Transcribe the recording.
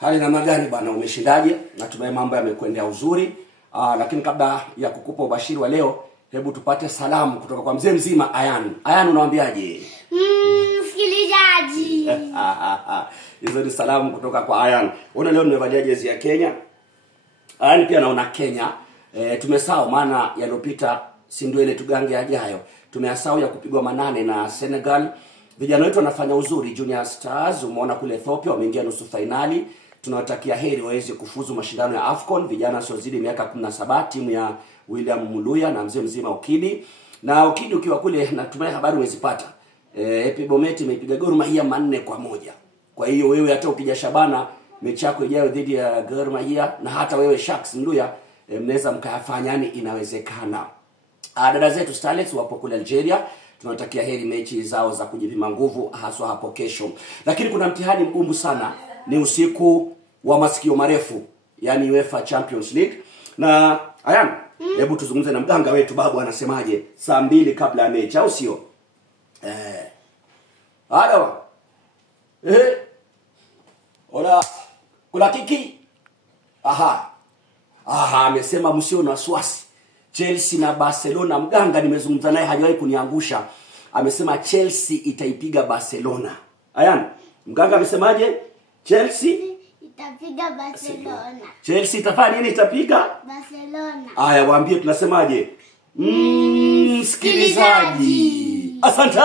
Hali namna gani bwana, umeshindaje? Natumai mambo yamekwenda uzuri. Lakini kabla ya kukupa ubashiri wa leo, hebu tupate salamu kutoka kwa mzee mzima Ayan. Ayan, unawaambiaje? Msikilizaji. Hizo ni salamu kutoka kwa Ayan. Ona leo nimevalia jezi ya Kenya. Ayan pia naona Kenya. Tumesahau maana yaliyopita si ndio ile tugange yajayo. Tumeyasahau ya kupigwa manane na Senegal. Vijana wetu wanafanya uzuri. Junior Stars umeona kule Ethiopia wameingia nusu finali. Tunawatakia heri waweze kufuzu mashindano ya AFCON. Vijana wasiozidi miaka 17, timu ya William Muluya na mzee mzima Okidi. Na Okidi ukiwa kule natumai habari umezipata. Epi Bomet imeipiga Gor Mahia 4-1. Kwa hiyo wewe hata ukija Shabana mechi yako ijayo dhidi ya Gor Mahia na hata wewe Sharks Mluya mnaweza mkayafanya, yani inawezekana. Dada zetu Starlets wapo kule Algeria. Tunawatakia heri mechi zao za kujipima nguvu haswa hapo kesho. Lakini kuna mtihani mgumu sana, ni usiku wa masikio marefu, yani UEFA Champions League. Na Ayan, hebu tuzungumze na mganga wetu, babu anasemaje saa 2 kabla ya mechi, au sio? Halo. Hola. Kuna kiki? Amesema msio na wasiwasi. Chelsea na Barcelona, mganga nimezungumza naye hajawahi kuniangusha. Amesema Chelsea itaipiga Barcelona. Ayan, mganga amesemaje? Chelsea Itapiga Barcelona. Chelsea itafanya nini? Itapiga Barcelona. Aya, waambie tunasemaje? Msikilizaji. Asante.